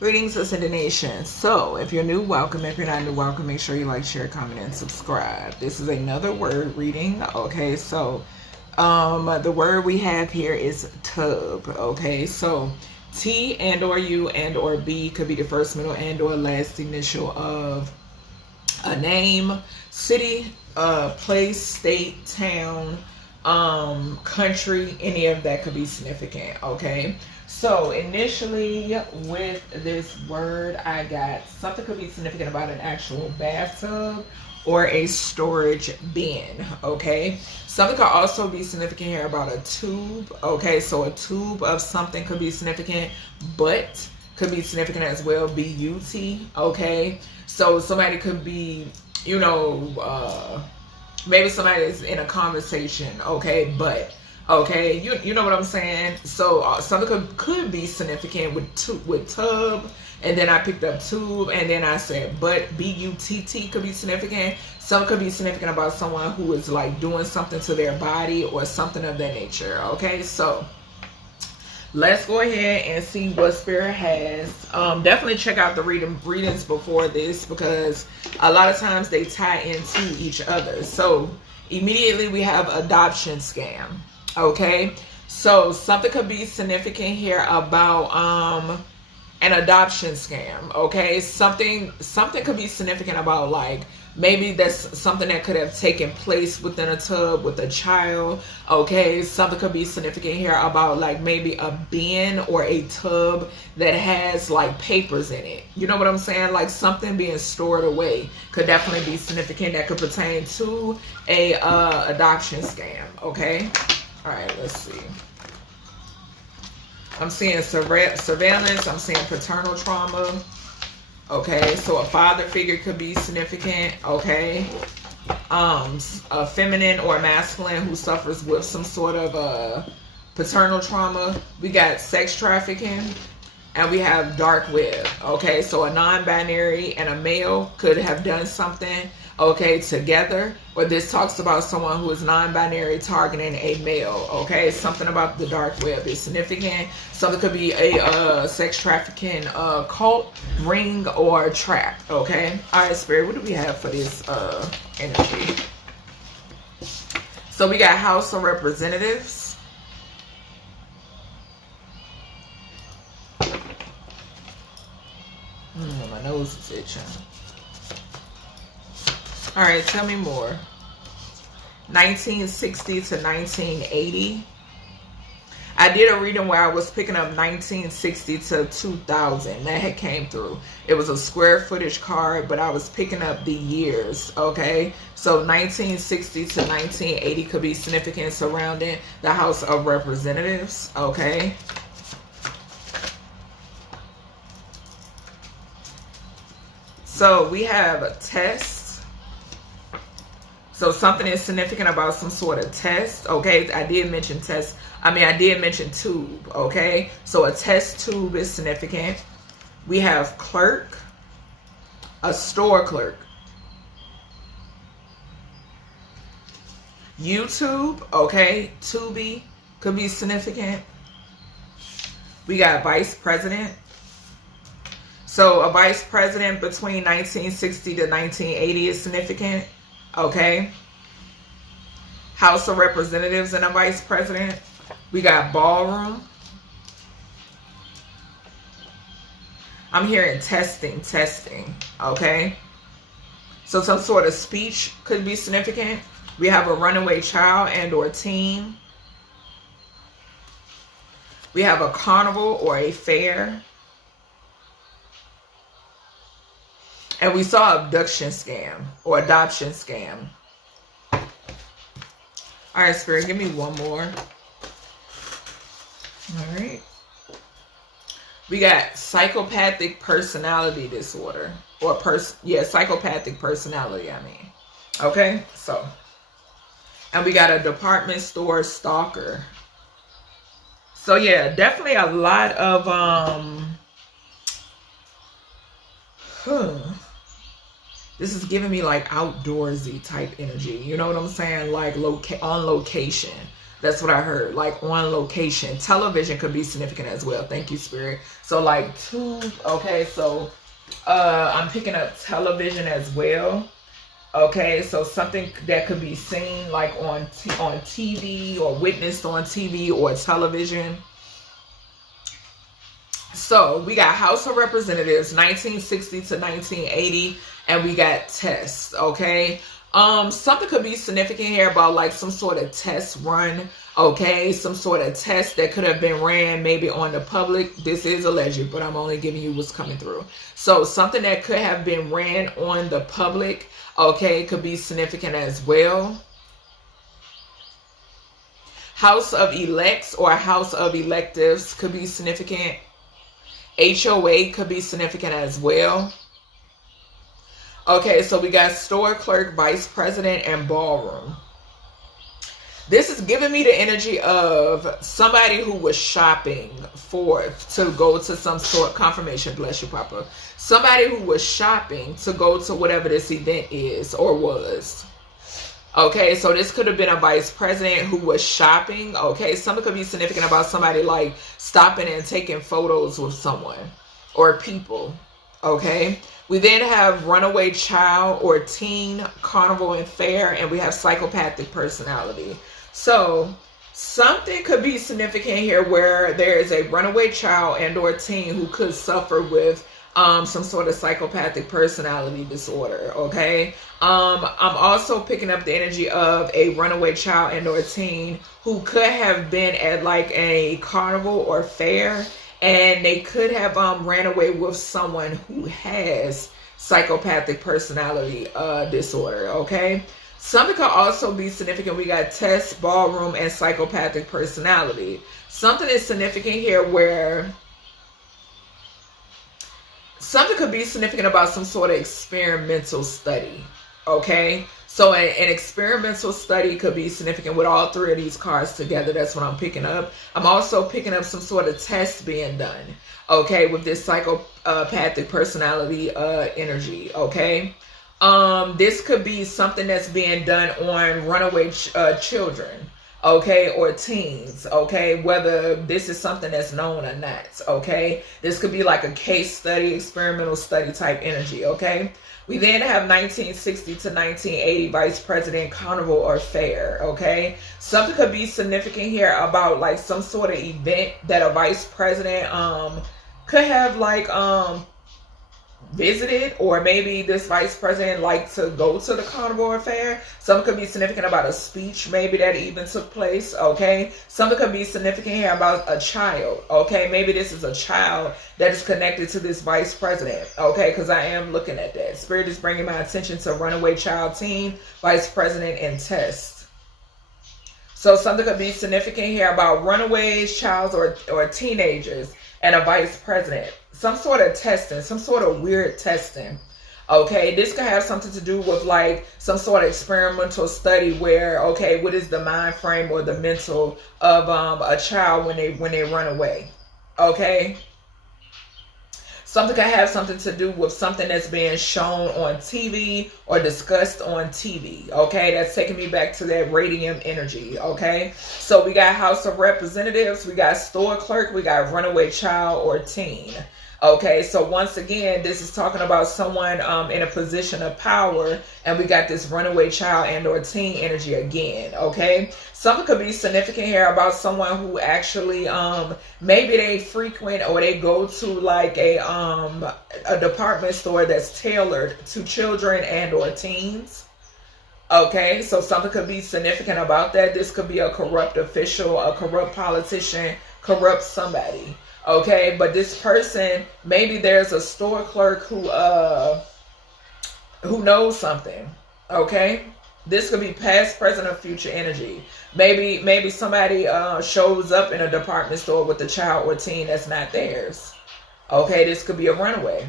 Greetings, Ascended Nation. So, if you're new, welcome. If you're not new, welcome. Make sure you like, share, comment, and subscribe. This is another word reading. Okay, so the word we have here is tub. Okay, so T and or U and or B could be the first, middle, and or last initial of a name, city, place, state, town, country. Any of that could be significant. Okay. So initially with this word, I got something could be significant about an actual bathtub or a storage bin. Okay. Something could also be significant here about a tube. Okay. So a tube of something could be significant, but could be significant as well. B-U-T. Okay. So somebody could be, you know, maybe somebody is in a conversation. Okay. But okay, you know what I'm saying? So something could be significant with tub, and then I picked up tube, and then I said but, B-U-T-T could be significant. Some could be significant about someone who is like doing something to their body or something of that nature. Okay, so let's go ahead and see what Spirit has. Definitely check out the readings before this, because a lot of times they tie into each other. So immediately we have adoption scam. Okay, so something could be significant here about an adoption scam. Okay, something could be significant about, like, maybe that's something that could have taken place within a tub with a child. Okay, something could be significant here about, like, maybe a bin or a tub that has like papers in it. You know what I'm saying? Like something being stored away could definitely be significant. That could pertain to a adoption scam. Okay. All right, let's see. I'm seeing surveillance. I'm seeing paternal trauma. Okay, so a father figure could be significant. Okay, a feminine or masculine who suffers with some sort of paternal trauma. We got sex trafficking, and we have dark web. Okay, so a non-binary and a male could have done something, okay, together. Or this talks about someone who is non-binary targeting a male. Okay, something about the dark web is significant. Something could be a sex trafficking cult, ring, or trap. Okay, all right, Spirit, what do we have for this energy? So we got House of Representatives. My nose is itching. All right, tell me more. 1960 to 1980. I did a reading where I was picking up 1960 to 2000. That had came through. It was a square footage card, but I was picking up the years. Okay, so 1960 to 1980 could be significant surrounding the House of Representatives. Okay. So we have a test. So something is significant about some sort of test. Okay, I did mention test. I did mention tube. Okay, so a test tube is significant. We have clerk, a store clerk. YouTube, okay, Tubi could be significant. We got vice president. So a vice president between 1960 to 1980 is significant. Okay. House of Representatives and a vice president. We got ballroom. I'm hearing testing. Okay. So some sort of speech could be significant. We have a runaway child and or teen. We have a carnival or a fair. And we saw abduction scam or adoption scam. All right, Spirit, give me one more. All right. We got psychopathic personality disorder. Or psychopathic personality, Okay, so. And we got a department store stalker. So yeah, definitely a lot of this is giving me like outdoorsy type energy. You know what I'm saying? Like on location. That's what I heard. Like on location. Television could be significant as well. Thank you, Spirit. So like tube. Okay, so I'm picking up television as well. Okay, so something that could be seen like on TV or witnessed on TV or television. So we got House of Representatives 1960 to 1980, and we got tests. Okay, something could be significant here about like some sort of test run. Okay, some sort of test that could have been ran maybe on the public. This is alleged, but I'm only giving you what's coming through. So something that could have been ran on the public, okay, could be significant as well. House of Elects or House of Electives could be significant. HOA could be significant as well. Okay, so we got store clerk, vice president, and ballroom. This is giving me the energy of somebody who was shopping to go to some sort confirmation. Bless you, Papa. Somebody who was shopping to go to whatever this event is or was. Okay, so this could have been a vice president who was shopping. Okay, something could be significant about somebody like stopping and taking photos with someone or people. Okay, we then have runaway child or teen, carnival and fair, and we have psychopathic personality. So something could be significant here where there is a runaway child and or teen who could suffer with some sort of psychopathic personality disorder. Okay, I'm also picking up the energy of a runaway child and or teen who could have been at like a carnival or fair, and they could have ran away with someone who has psychopathic personality disorder. Okay, something could also be significant. We got test, ballroom, and psychopathic personality. Something is significant here where something could be significant about some sort of experimental study. Okay, so an experimental study could be significant with all three of these cards together. That's what I'm picking up. I'm also picking up some sort of test being done, okay, with this psychopathic personality energy. Okay, this could be something that's being done on runaway children, okay, or teens. Okay, whether this is something that's known or not. Okay, this could be like a case study, experimental study type energy. Okay, we then have 1960 to 1980 vice president, carnival or fair. Okay, something could be significant here about like some sort of event that a vice president could have like visited, or maybe this vice president liked to go to the carnival or fair. Something could be significant about a speech maybe that even took place. Okay, something could be significant here about a child. Okay, maybe this is a child that is connected to this vice president. Okay, because I am looking at that. Spirit is bringing my attention to runaway child, teen, vice president, and test. So something could be significant here about runaways, childs, or teenagers, and a vice president. Some sort of testing, some sort of weird testing. Okay, this could have something to do with like some sort of experimental study where, okay, what is the mind frame or the mental of a child when they run away. Okay, something could have something to do with something that's being shown on TV or discussed on TV. Okay, that's taking me back to that radium energy. Okay, so we got House of Representatives, we got store clerk, we got runaway child or teen. Okay, so once again, this is talking about someone in a position of power, and we got this runaway child and or teen energy again. Okay, something could be significant here about someone who actually maybe they frequent or they go to like a department store that's tailored to children and or teens. Okay, so something could be significant about that. This could be a corrupt official, a corrupt politician, corrupt somebody. Okay, but this person, maybe there's a store clerk who knows something. Okay, this could be past, present, or future energy. Maybe somebody shows up in a department store with a child or teen that's not theirs. Okay, this could be a runaway.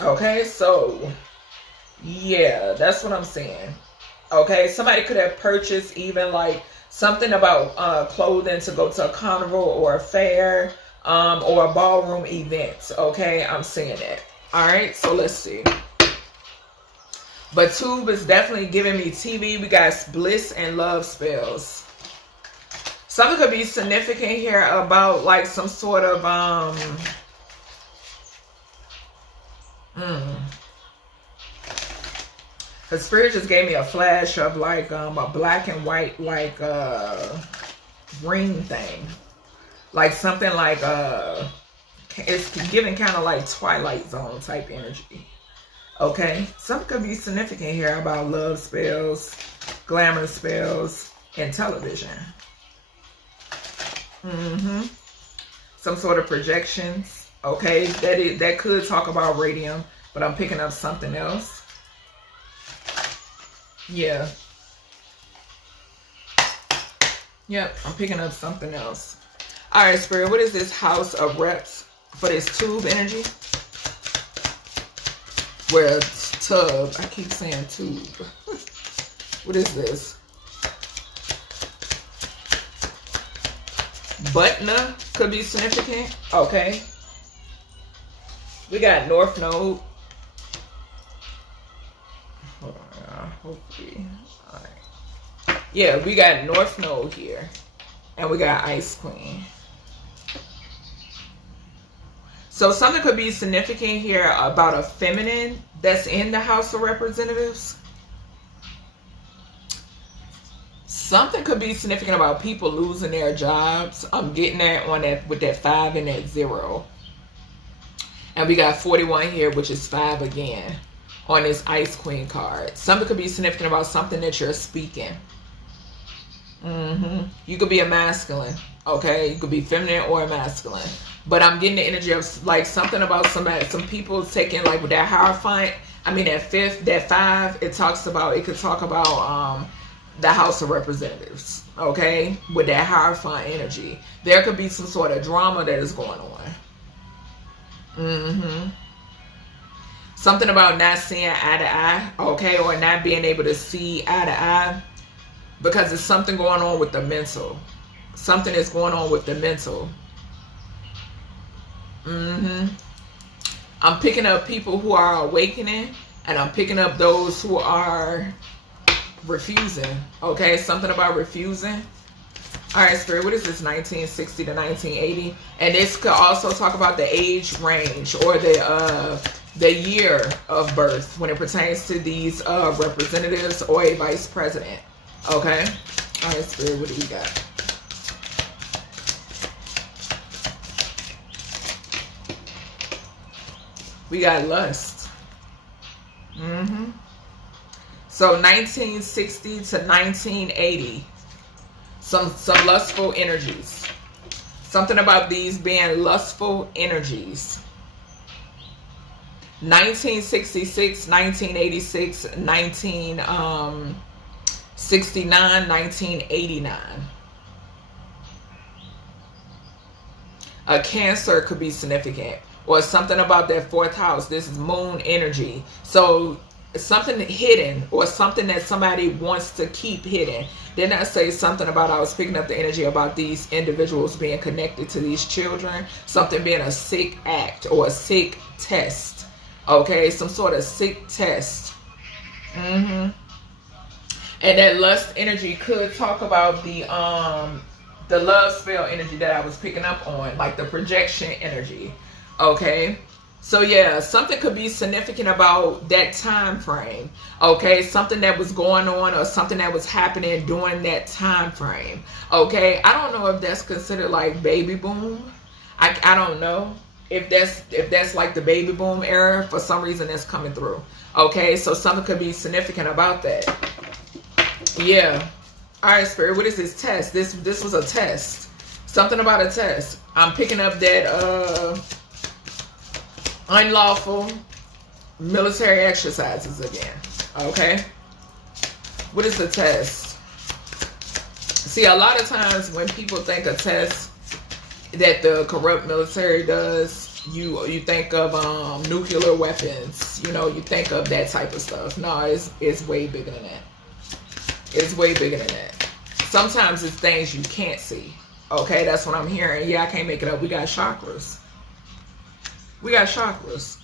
Okay, so yeah, that's what I'm saying. Okay, somebody could have purchased even like something about clothing to go to a carnival or a fair or a ballroom event. Okay, I'm seeing it. All right, so let's see. But tube is definitely giving me TV. We got bliss and love spells. Something could be significant here about like some sort of the spirit just gave me a flash of like a black and white like ring thing. Like something like it's giving kind of like Twilight Zone type energy. Okay, something could be significant here about love spells, glamour spells, and television. Some sort of projections. Okay, that could talk about radium, but I'm picking up something else. Yeah. Yep, I'm picking up something else. All right, Spirit, what is this House of Reps for this tube energy? Where tub, I keep saying tube. What is this? Butner could be significant. Okay. We got North Node. Hold on, hopefully. All right. Yeah, we got North Node here. And we got Ice Queen. So something could be significant here about a feminine that's in the House of Representatives. Something could be significant about people losing their jobs. I'm getting that on that with that 5 and that 0. And we got 41 here, which is 5 again on this Ice Queen card. Something could be significant about something that you're speaking. You could be a masculine. Okay, you could be feminine or masculine. But I'm getting the energy of like something about somebody, some people taking like with that Hierophant. I mean that 5, that 5. It could talk about the House of Representatives. Okay, with that Hierophant energy, there could be some sort of drama that is going on. Something about not seeing eye to eye. Okay, or not being able to see eye to eye because there's something going on with the mental. Something is going on with the mental. I'm picking up people who are awakening, and I'm picking up those who are refusing. Okay, something about refusing. All right, Spirit, what is this 1960 to 1980? And this could also talk about the age range or the year of birth when it pertains to these representatives or a vice president. Okay. All right, Spirit, what do we got? We got lust. So 1960 to 1980. Some lustful energies. Something about these being lustful energies. 1966, 1986, 1969, 1989. A Cancer could be significant. Or something about that 4th house. This is moon energy. So something hidden or something that somebody wants to keep hidden. Didn't I say something about, I was picking up the energy about these individuals being connected to these children. Something being a sick act or a sick test. Okay, some sort of sick test. And that lust energy could talk about the love spell energy that I was picking up on. Like the projection energy. Okay, so yeah, something could be significant about that time frame. Okay, something that was going on or something that was happening during that time frame. Okay, I don't know if that's considered like baby boom. I don't know if that's like the baby boom era. For some reason that's coming through. Okay, so something could be significant about that. Yeah. All right, Spirit, what is this test? This was a test. Something about a test. I'm picking up that unlawful military exercises again. Okay, what is the test? See, a lot of times when people think a test that the corrupt military does, you think of nuclear weapons. You know, you think of that type of stuff. No, it's way bigger than that. It's way bigger than that. Sometimes it's things you can't see. Okay, that's what I'm hearing. Yeah, I can't make it up. We got chakras. We got chakras.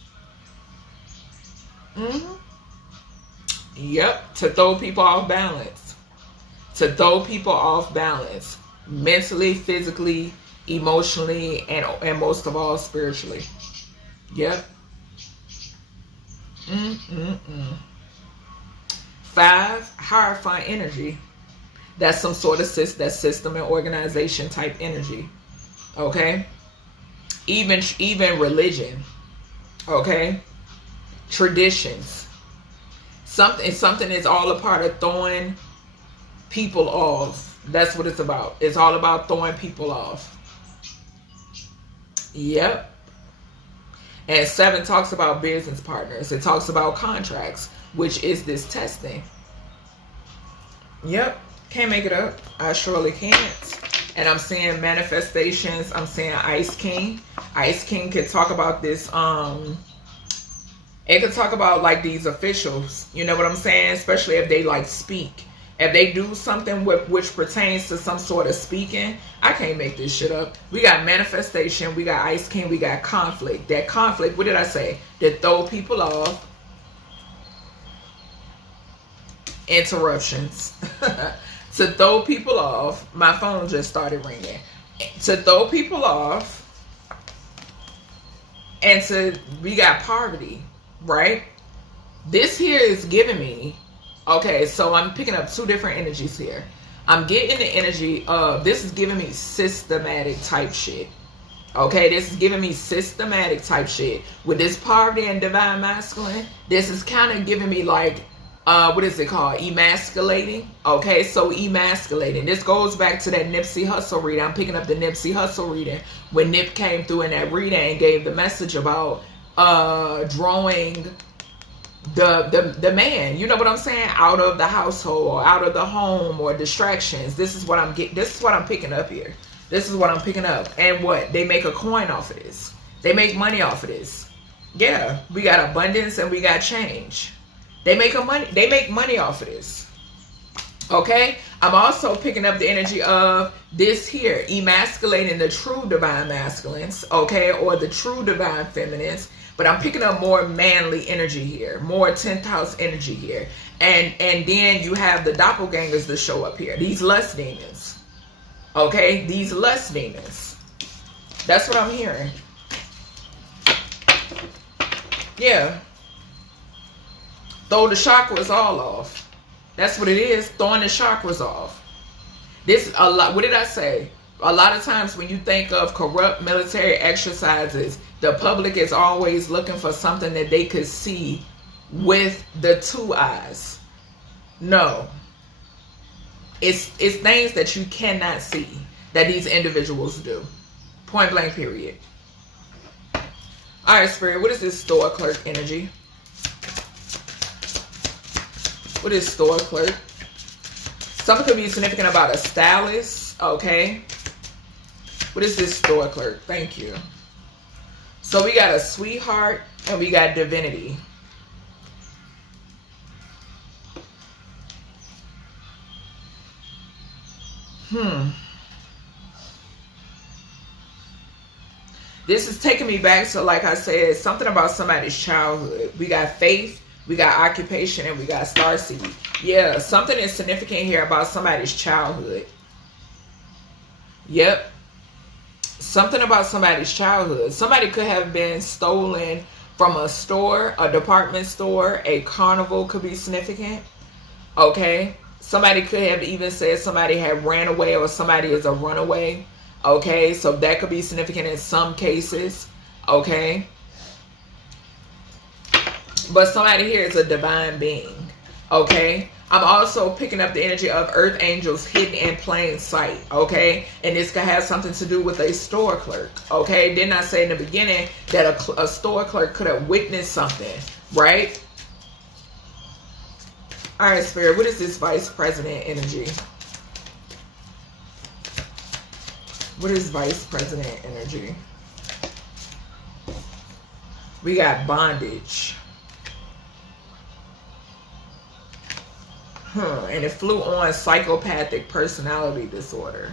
Yep, to throw people off balance. To throw people off balance. Mentally, physically, emotionally, and most of all, spiritually. Yep. 5, hierophant energy. That's some sort of system and organization type energy. Okay. Even religion. Okay. Traditions. Something is all a part of throwing people off. That's what it's about. It's all about throwing people off. Yep. And 7 talks about business partners. It talks about contracts, which is this testing. Yep. Can't make it up. I surely can't. And I'm seeing manifestations. I'm seeing Ice King. Ice King could talk about this. It could talk about like these officials. You know what I'm saying? Especially if they like speak. If they do something which pertains to some sort of speaking. I can't make this shit up. We got manifestation. We got Ice King. We got conflict. That conflict, what did I say? That throw people off. Interruptions. To throw people off. My phone just started ringing. To throw people off. And we got poverty, right? This here is giving me, okay, so I'm picking up 2 different energies here. I'm getting the energy of, this is giving me systematic type shit. Okay, this is giving me systematic type shit. With this poverty and divine masculine, this is kind of giving me like, what is it called? Emasculating. Okay, so emasculating. This goes back to that Nipsey Hussle reading. I'm picking up the Nipsey Hussle reading when Nip came through in that reading and gave the message about drawing the man, you know what I'm saying, out of the household or out of the home or distractions. This is what I'm getting. This is what I'm picking up here. This is what I'm picking up. And what? They make a coin off of this. They make money off of this. Yeah, we got abundance and we got change. They make money off of this. Okay? I'm also picking up the energy of this here, emasculating the true divine masculines, okay, or the true divine feminines. But I'm picking up more manly energy here, more 10th house energy here. And then you have the doppelgangers that show up here. These lust demons. Okay? These lust demons. That's what I'm hearing. Yeah. Throw the chakras all off. That's what it is. Throwing the chakras off. This a lot. What did I say? A lot of times when you think of corrupt military exercises, the public is always looking for something that they could see with the 2 eyes. No. It's things that you cannot see that these individuals do. Point blank period. All right, Spirit, what is this store clerk energy? What is store clerk? Something could be significant about a stylist, okay? What is this store clerk? Thank you. So we got a sweetheart and we got divinity. This is taking me back to, like I said, something about somebody's childhood. We got faith, we got occupation, and we got starseed. Yeah, something is significant here about somebody's childhood. Yep. Something about somebody's childhood. Somebody could have been stolen from a store, a department store, a carnival could be significant. Okay. Somebody could have even said somebody had ran away or somebody is a runaway. Okay. So that could be significant in some cases. Okay. But somebody here is a divine being. Okay. I'm also picking up the energy of earth angels hidden in plain sight, okay? And this could have something to do with a store clerk, okay? Didn't I say in the beginning that a store clerk could have witnessed something, right? All right, Spirit, what is this vice president energy? What is vice president energy? We got bondage. And it flew on psychopathic personality disorder.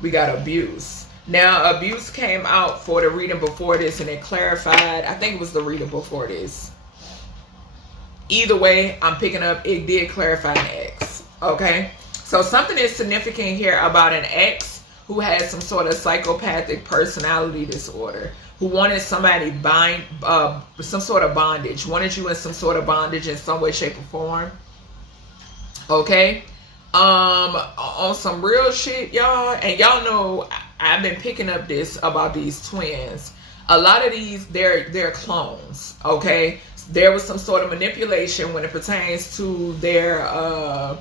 We got abuse. Now, abuse came out for the reading before this and it clarified. I think it was the reading before this. Either way, I'm picking up, it did clarify an X. Okay? So something is significant here about an ex who has some sort of psychopathic personality disorder, who wanted somebody some sort of bondage, wanted you in some sort of bondage in some way, shape, or form. Okay? On some real shit, y'all, and y'all know I've been picking up this about these twins. A lot of these, they're clones, okay? There was some sort of manipulation when it pertains to their,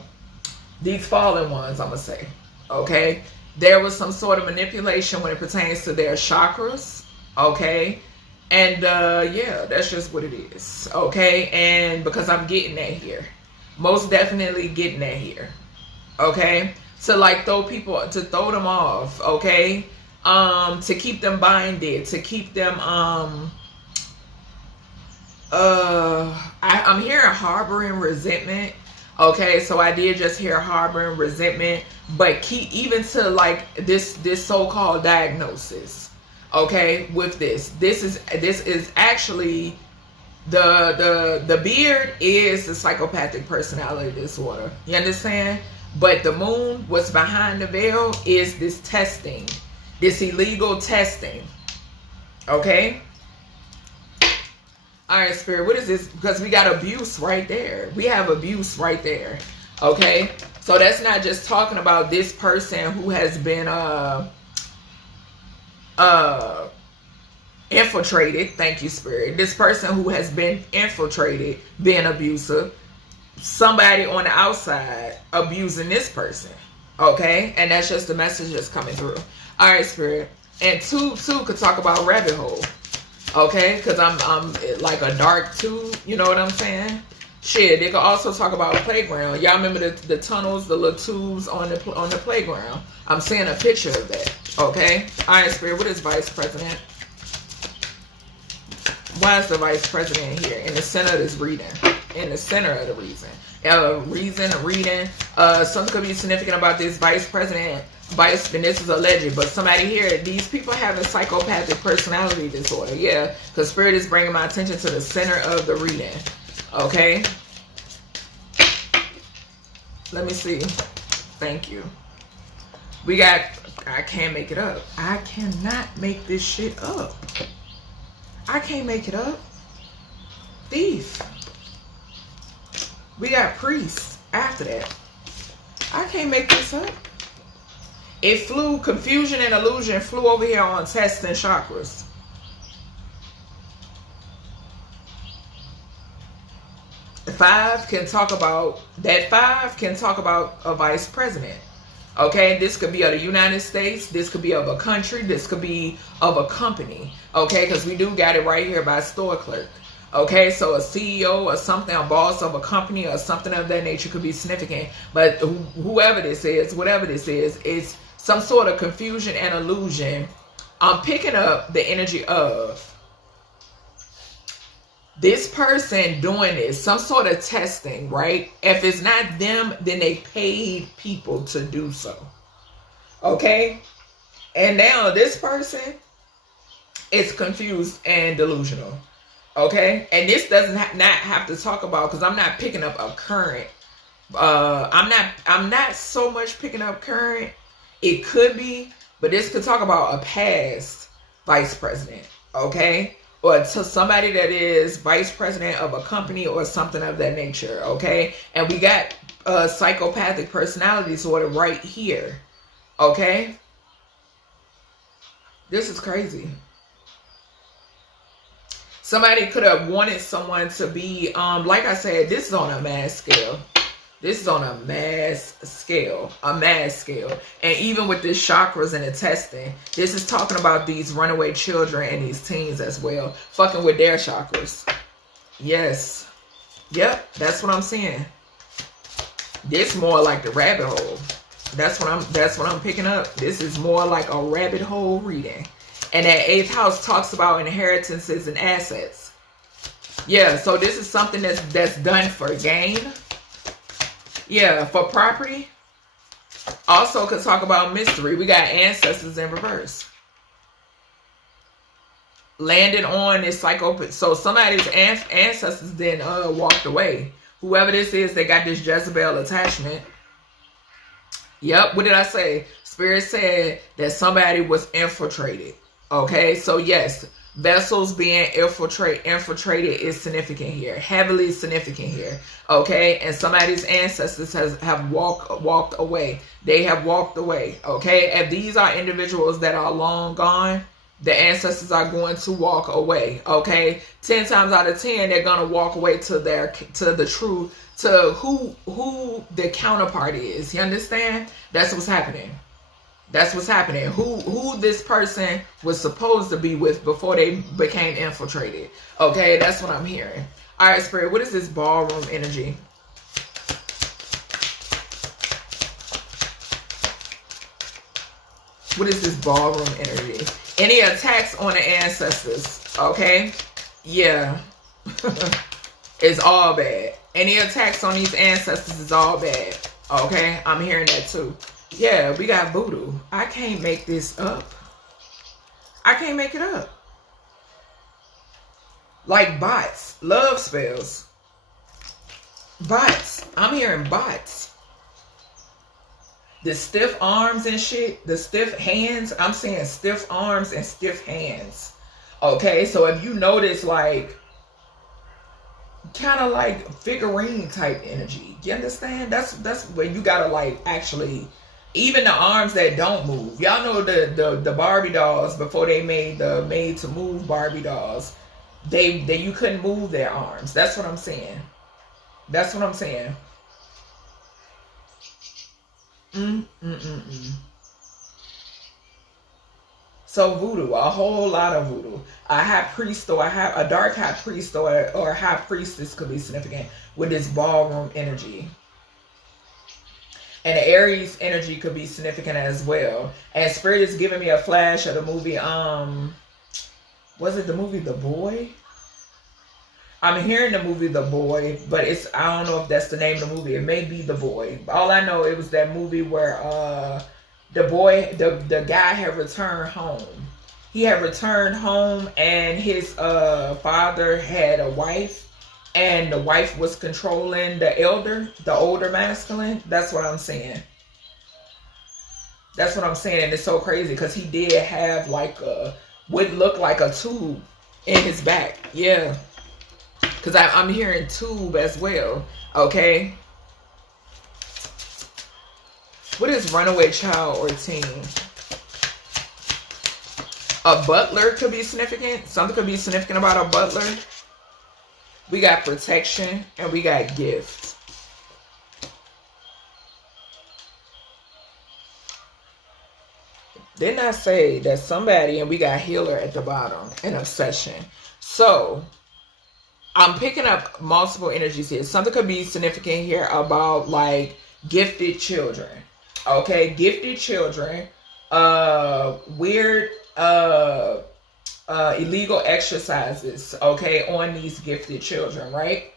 these fallen ones, I'm gonna say, okay? There was some sort of manipulation when it pertains to their chakras, okay? And, yeah, that's just what it is, okay? And because I'm getting that here. Most definitely getting that here, okay? To like throw them off, okay? To keep them binded, to keep them, I'm hearing harboring resentment. Okay, so I did just hear harboring resentment, but even to like this so-called diagnosis. Okay, with this is actually the beard is the psychopathic personality disorder. You understand? But the moon, what's behind the veil, is this testing, this illegal testing. Okay. All right, Spirit, what is this? Because we got abuse right there. We have abuse right there. Okay? So that's not just talking about this person who has been infiltrated. Thank you, Spirit. This person who has been infiltrated, being abusive. Somebody on the outside abusing this person. Okay? And that's just the message that's coming through. All right, Spirit. And two could talk about rabbit hole. Okay, because I'm like a dark tube, you know what I'm saying? Shit, they could also talk about a playground. Y'all remember the tunnels, the little tubes on the playground? I'm seeing a picture of that. Okay, all right, Spirit. What is Vice President? Why is the Vice President here in the center of this reading? In the center of the reason, reading. Something could be significant about this Vice President. And this is alleged, but somebody here, these people have a psychopathic personality disorder. Yeah, because Spirit is bringing my attention to the center of the reading. Okay. Let me see. Thank you. We got, I can't make it up. I cannot make this shit up. I can't make it up. Thief. We got priest after that. I can't make this up. It flew, confusion and illusion flew over here on testing chakras. Five can talk about a vice president. Okay, this could be of the United States, this could be of a country, this could be of a company. Okay, because we do got it right here by store clerk. Okay, so a CEO or something, a boss of a company or something of that nature could be significant. But whoever this is, whatever this is, it's some sort of confusion and illusion. I'm picking up the energy of this person doing this, some sort of testing, right? If it's not them, then they paid people to do so. Okay? And now this person is confused and delusional. Okay? And this doesn't not have to talk about, because I'm not picking up a current. I'm not so much picking up current. It could be, but this could talk about a past vice president, okay? Or to somebody that is vice president of a company or something of that nature, okay? And we got a psychopathic personality disorder right here, okay? This is crazy. Somebody could have wanted someone to be, like I said, this is on a mass scale. This is on a mass scale, And even with this chakras and the testing, this is talking about these runaway children and these teens as well, fucking with their chakras. Yes. Yep, that's what I'm seeing. This more like the rabbit hole. That's what I'm picking up. This is more like a rabbit hole reading. And that 8th house talks about inheritances and assets. Yeah, so this is something that's done for gain. Yeah, for property. Also could talk about mystery. We got ancestors in reverse. Landed on this psychopath. So somebody's ancestors then walked away. Whoever this is, they got this Jezebel attachment. Yep, what did I say? Spirit said that somebody was infiltrated. Okay, so yes, vessels being infiltrated is significant here, heavily significant here. Okay, and somebody's ancestors have walked away. They have walked away. Okay, if these are individuals that are long gone, the ancestors are going to walk away. Okay, 10 times out of 10, they're gonna walk away to the truth, to who the counterpart is. You understand? That's what's happening. That's what's happening. Who this person was supposed to be with before they became infiltrated. Okay, that's what I'm hearing. All right, Spirit, what is this ballroom energy? What is this ballroom energy? Any attacks on the ancestors? Okay, yeah. It's all bad. Any attacks on these ancestors is all bad. Okay, I'm hearing that too. Yeah, we got voodoo. I can't make this up. I can't make it up. Like bots. Love spells. Bots. I'm hearing bots. The stiff arms and shit. The stiff hands. I'm saying stiff arms and stiff hands. Okay, so if you notice, like, kind of like figurine type energy. You understand? That's where you gotta, like, actually, even the arms that don't move. Y'all know the Barbie dolls before they made the made to move Barbie dolls. They you couldn't move their arms. That's what I'm saying. That's what I'm saying. So voodoo, a whole lot of voodoo. A high priest or a dark high priest or a high priestess could be significant with this ballroom energy. And the Aries energy could be significant as well. And Spirit is giving me a flash of the movie, was it the movie The Boy? I'm hearing the movie The Boy, but I don't know if that's the name of the movie. It may be The Boy. All I know, it was that movie where the guy had returned home. He had returned home and his father had a wife. And the wife was controlling the older masculine. That's what I'm saying. That's what I'm saying. And it's so crazy because he did have like would look like a tube in his back. Yeah. Because I'm hearing tube as well. Okay. What is runaway child or teen? A butler could be significant. Something could be significant about a butler. We got protection and we got gifts. Didn't I say that somebody, and we got healer at the bottom, and obsession. So I'm picking up multiple energies here. Something could be significant here about like gifted children. Okay, gifted children, weird illegal exercises, okay, on these gifted children, right?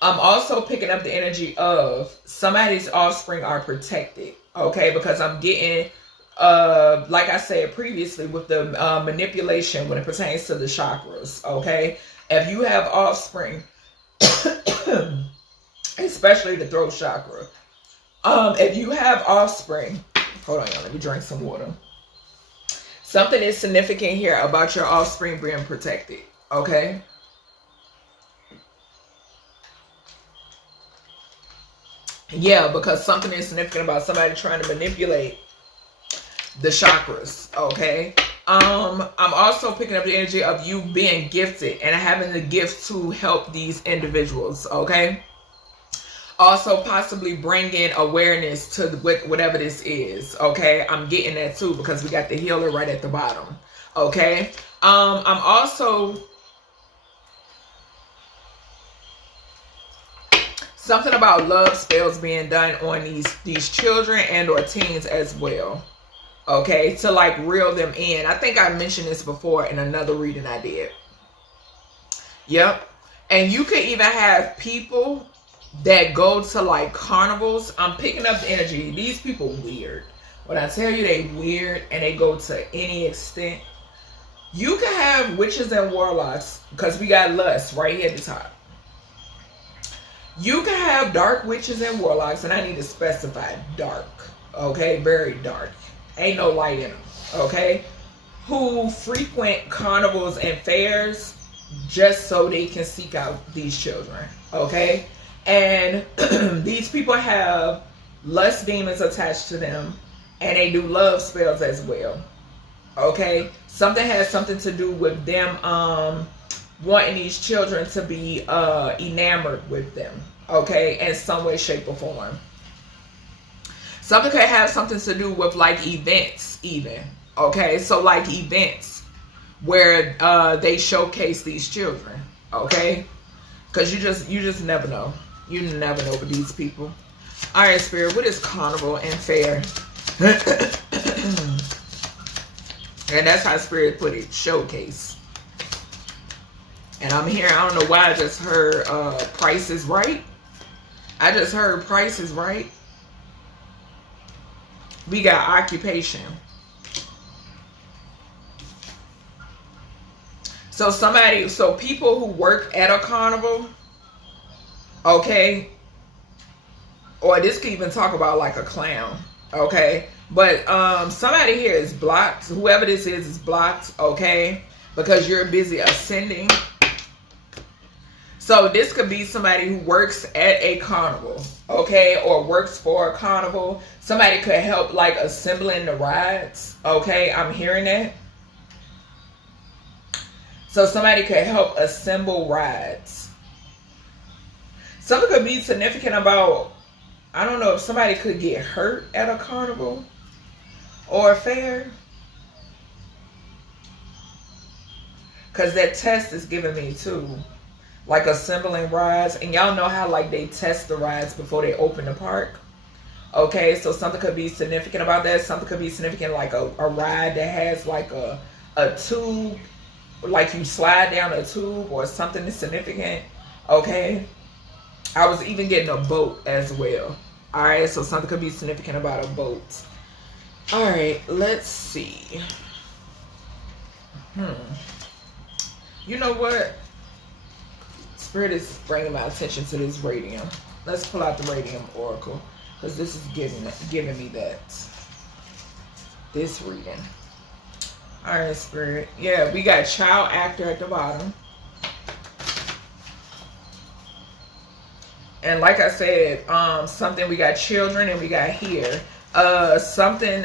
I'm also picking up the energy of somebody's offspring are protected, okay, because I'm getting, like I said previously, with the manipulation when it pertains to the chakras, okay? If you have offspring, especially the throat chakra, if you have offspring, hold on, y'all, let me drink some water. Something is significant here about your offspring being protected, okay? Yeah, because something is significant about somebody trying to manipulate the chakras, okay? I'm also picking up the energy of you being gifted and having the gift to help these individuals, okay? Also possibly bringing awareness to whatever this is, okay? I'm getting that too because we got the healer right at the bottom, okay? I'm also something about love spells being done on these children and or teens as well, okay? To like reel them in. I think I mentioned this before in another reading I did. Yep. And you could even have people that go to like carnivals. I'm picking up the energy. These people weird. When I tell you they weird and they go to any extent. You can have witches and warlocks because we got lust right here at the top. You can have dark witches and warlocks, and I need to specify dark, okay? Very dark. Ain't no light in them, okay? Who frequent carnivals and fairs just so they can seek out these children, okay? And these people have lust demons attached to them, and they do love spells as well, okay? Something has something to do with them wanting these children to be enamored with them, okay, in some way, shape, or form. Something could have something to do with like events even, okay? So like events where they showcase these children, okay? Because you just never know. You never know with these people. All right, Spirit, what is carnival and fair? And that's how Spirit put it, showcase. And I'm here, I don't know why I just heard Price is Right. I just heard Price is Right. We got occupation. So people who work at a carnival, okay, or this could even talk about like a clown, okay, but somebody here is blocked. Whoever this is blocked, okay, because you're busy ascending. So this could be somebody who works at a carnival, okay, or works for a carnival. Somebody could help like assembling the rides, okay, I'm hearing that. So somebody could help assemble rides. Something could be significant about, I don't know if somebody could get hurt at a carnival or a fair. Because that test is giving me too. Like assembling rides, and y'all know how like they test the rides before they open the park, okay? So something could be significant about that. Something could be significant like a ride that has like a tube, like you slide down a tube, or something is significant, okay? I was even getting a boat as well. All right, so something could be significant about a boat. All right, let's see. You know what? Spirit is bringing my attention to this radium. Let's pull out the radium oracle, because this is giving me this reading. All right, Spirit. Yeah, we got child actor at the bottom. And like I said, something, we got children and we got here. Something,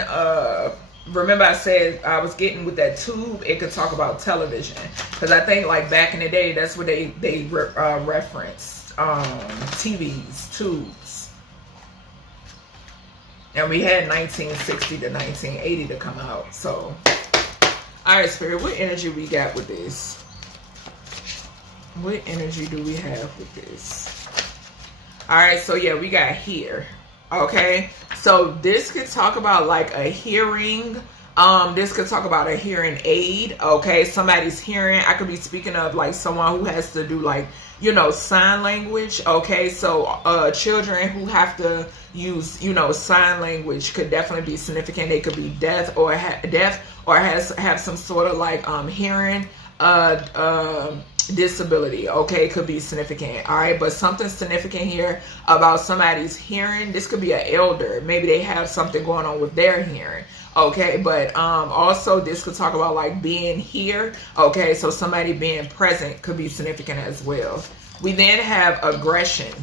remember I said I was getting with that tube, it could talk about television. Because I think like back in the day, that's what they referenced, TVs, tubes. And we had 1960 to 1980 to come out. So, all right, Spirit, what energy we got with this? What energy do we have with this? All right, so yeah, we got here. Okay, so this could talk about like a hearing. This could talk about a hearing aid. Okay, somebody's hearing. I could be speaking of like someone who has to do like, you know, sign language. Okay, so children who have to use, you know, sign language could definitely be significant. They could be deaf or have some sort of like hearing disability, okay, could be significant. All right, but something significant here about somebody's hearing. This could be an elder, maybe they have something going on with their hearing, okay, but also this could talk about like being here, okay, so somebody being present could be significant as well. We then have aggression,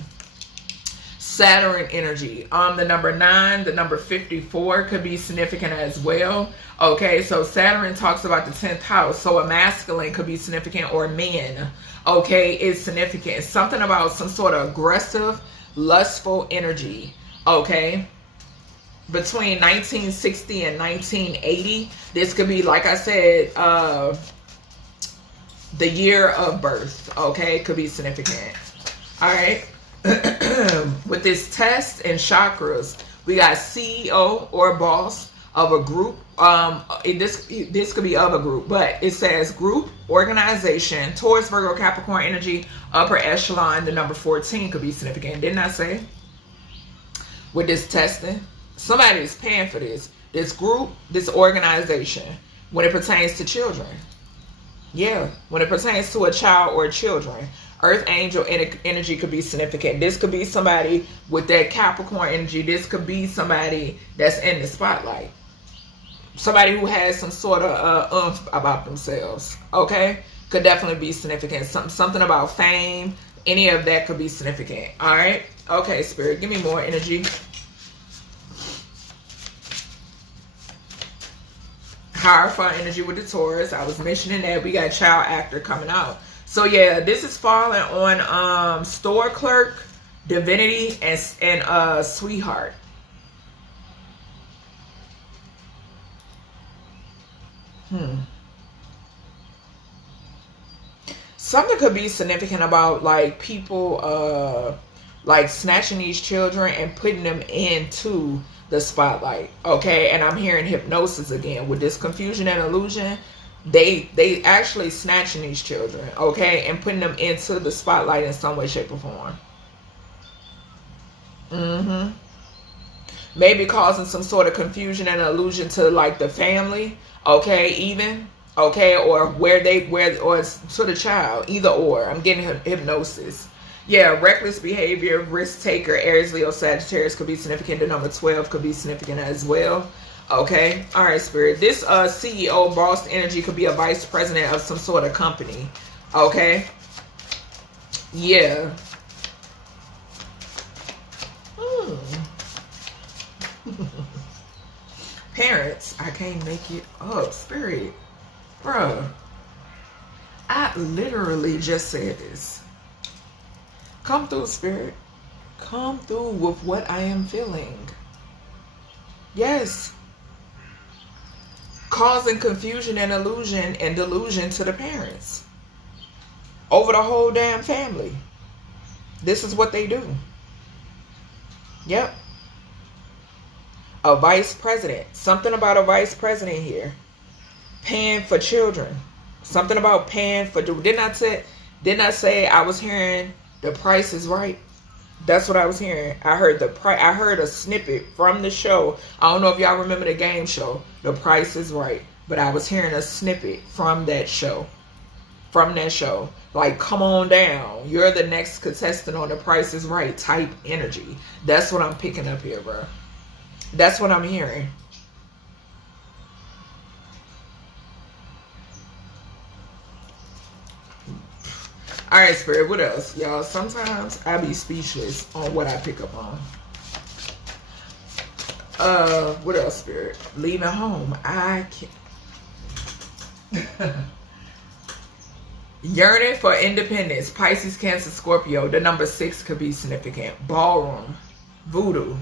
Saturn energy. The number 9, the number 54 could be significant as well. Okay, so Saturn talks about the 10th house. So a masculine could be significant, or men, okay, is significant. Something about some sort of aggressive, lustful energy, okay? Between 1960 and 1980, this could be, like I said, the year of birth, okay, could be significant. All right. With this test and chakras, we got CEO or boss of a group. This could be of a group, but it says group, organization, Taurus, Virgo, Capricorn energy, upper echelon. The number 14 could be significant. Didn't I say? With this testing, somebody is paying for this. This group, this organization, when it pertains to children. Yeah, when it pertains to a child or children. Earth angel energy could be significant. This could be somebody with that Capricorn energy. This could be somebody that's in the spotlight. Somebody who has some sort of oomph about themselves. Okay? Could definitely be significant. Something about fame. Any of that could be significant. Alright? Okay, Spirit. Give me more energy. Hierophant energy with the Taurus. I was mentioning that we got child actor coming out. So yeah, this is falling on store clerk, divinity, and sweetheart. Something could be significant about like people like snatching these children and putting them into the spotlight. Okay, and I'm hearing hypnosis again with this confusion and illusion. They actually snatching these children, okay, and putting them into the spotlight in some way, shape, or form. Maybe causing some sort of confusion and illusion to like the family, okay, even, okay, or or to the child, either or. I'm getting hypnosis. Yeah, reckless behavior, risk taker, Aries, Leo, Sagittarius could be significant. The number 12 could be significant as well. Okay, all right, Spirit. This CEO, boss energy could be a vice president of some sort of company. Okay, yeah. Parents, I can't make it up, Spirit. Bruh, I literally just said this. Come through, Spirit. Come through with what I am feeling. Yes. Causing confusion and illusion and delusion to the parents. Over the whole damn family. This is what they do. Yep. A vice president. Something about a vice president here. Paying for children. Something about paying for... Didn't I say I was hearing... The Price is Right. That's what I was hearing. I heard a snippet from the show. I don't know if y'all remember the game show, The Price is Right. But I was hearing a snippet from that show. Like, come on down. You're the next contestant on The Price is Right type energy. That's what I'm picking up here, bro. That's what I'm hearing. All right, Spirit, what else? Y'all, sometimes I be speechless on what I pick up on. What else, Spirit? Leaving home. I can't. Yearning for independence. Pisces, Cancer, Scorpio. The number 6 could be significant. Ballroom. Voodoo.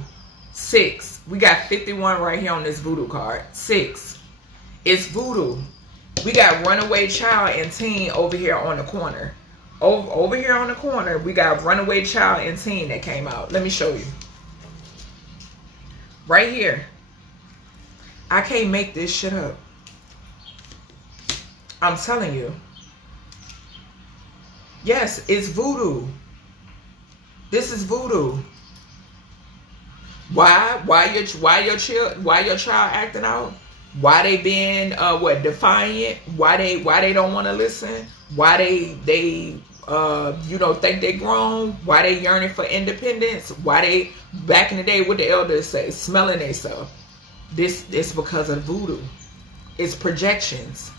6. We got 51 right here on this voodoo card. 6. It's voodoo. We got runaway child and teen over here on the corner. Over here on the corner, we got runaway child and teen that came out. Let me show you. Right here. I can't make this shit up. I'm telling you. Yes, it's voodoo. This is voodoo. Why your child acting out? Why they being defiant? Why they don't want to listen? Why they think they grown? Why they yearning for independence? Why they back in the day, what the elders say, smelling themselves? This is because of voodoo. It's projections.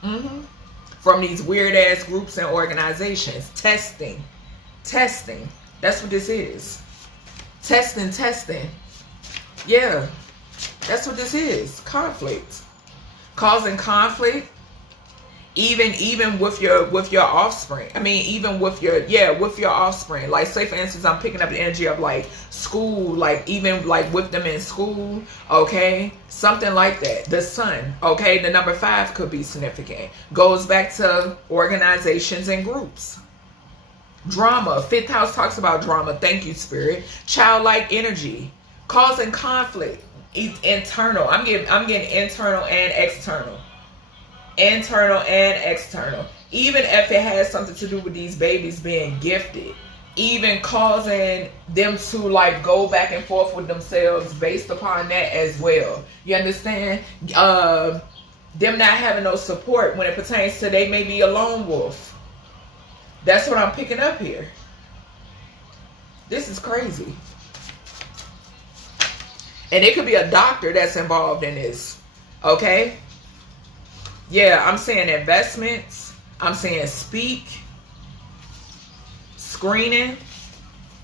From these weird ass groups and organizations. Testing. That's what this is. Testing. Yeah. That's what this is. Conflict. Causing conflict. Even with your offspring. I mean, even with your offspring. Like, say for instance, I'm picking up the energy of like school, like even like with them in school, okay? Something like that. The sun, okay? The number 5 could be significant. Goes back to organizations and groups. Drama. 5th house talks about drama. Thank you, Spirit. Childlike energy. Causing conflict. Internal. I'm getting internal and external. Internal and external. Even if it has something to do with these babies being gifted, even causing them to like go back and forth with themselves based upon that as well. You understand? Them not having no support when it pertains to they may be a lone wolf. That's what I'm picking up here. This is crazy. And it could be a doctor that's involved in this. Okay? Yeah, I'm saying investments. I'm saying speak, screening,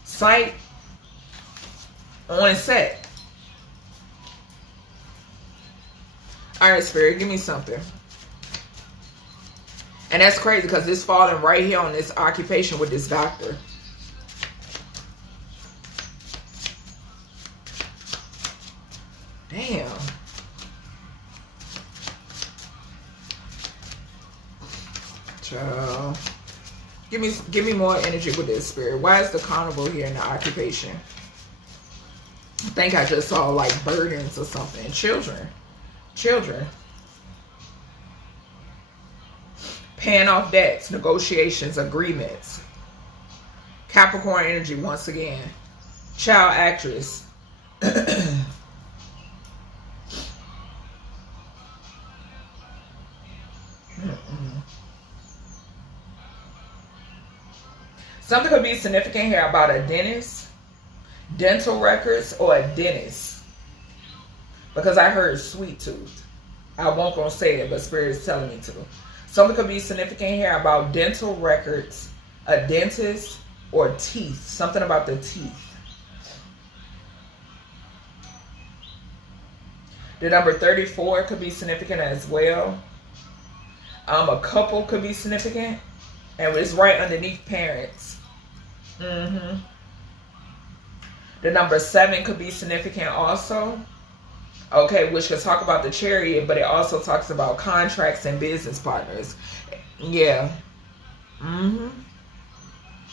sight, on set. All right, Spirit, give me something. And that's crazy because it's falling right here on this occupation with this doctor. Damn. Child. Give me more energy with this, Spirit. Why is the carnival here in the occupation? I think I just saw like burdens or something. Children. Paying off debts, negotiations, agreements. Capricorn energy once again. Child actress. Something could be significant here about a dentist, dental records, or a dentist. Because I heard sweet tooth. I won't gonna say it, but Spirit is telling me to. Something could be significant here about dental records, a dentist, or teeth. Something about the teeth. The number 34 could be significant as well. A couple could be significant. And it's right underneath parents. The number 7 could be significant also. Okay, which could talk about the chariot, but it also talks about contracts and business partners. Yeah.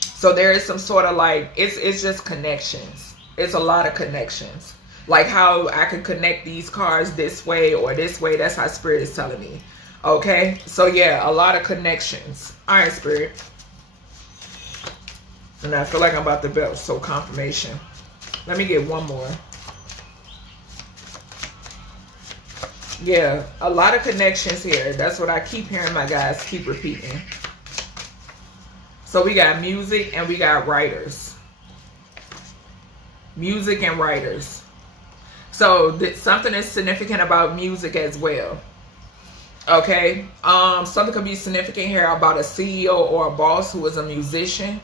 So there is some sort of like, it's just connections. It's a lot of connections. Like how I could connect these cards this way or this way. That's how Spirit is telling me. Okay, so yeah, a lot of connections. All right, Spirit. And I feel like I'm about to belt, so confirmation. Let me get one more. Yeah, a lot of connections here. That's what I keep hearing my guys keep repeating. So we got music and we got writers. Music and writers. So something is significant about music as well. Okay, something could be significant here about a CEO or a boss who is a musician.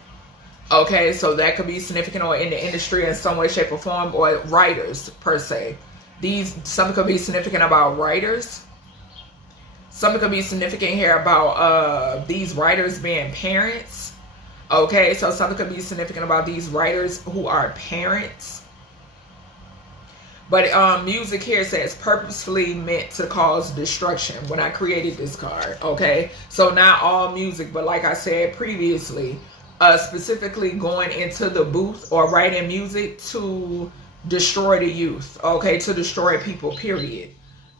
Okay, so that could be significant or in the industry in some way, shape, or form, or writers per se. Something could be significant about writers. Something could be significant here about these writers being parents. Okay, so something could be significant about these writers who are parents. But music here says purposefully meant to cause destruction when I created this card. Okay, so not all music, but like I said previously, specifically going into the booth or writing music to destroy the youth. Okay, to destroy people, period.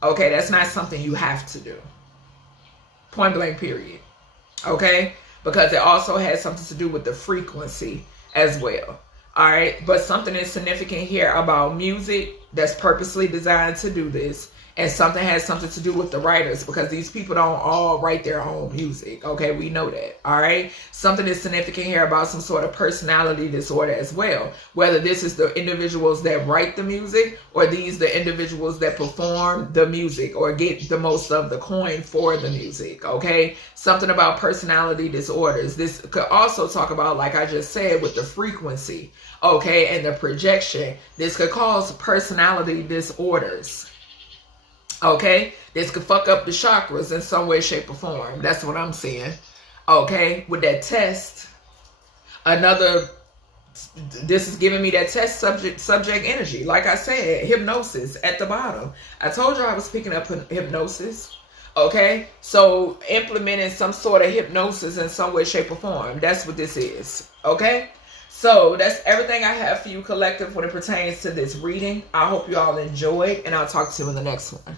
Okay, that's not something you have to do. Point blank, period. Okay, because it also has something to do with the frequency as well. All right, but something is significant here about music that's purposely designed to do this, and something has something to do with the writers because these people don't all write their own music. Okay, we know that. All right, something is significant here about some sort of personality disorder as well, whether this is the individuals that write the music or these the individuals that perform the music or get the most of the coin for the music. Okay, something about personality disorders. This could also talk about, like I just said, with the frequency, okay, and the projection. This could cause personality disorders. Okay, this could fuck up the chakras in some way, shape, or form. That's what I'm seeing. Okay, with that test, this is giving me that test subject energy. Like I said, hypnosis at the bottom. I told you I was picking up hypnosis. Okay, so implementing some sort of hypnosis in some way, shape, or form. That's what this is. Okay, so that's everything I have for you, collective, when it pertains to this reading. I hope you all enjoyed, and I'll talk to you in the next one.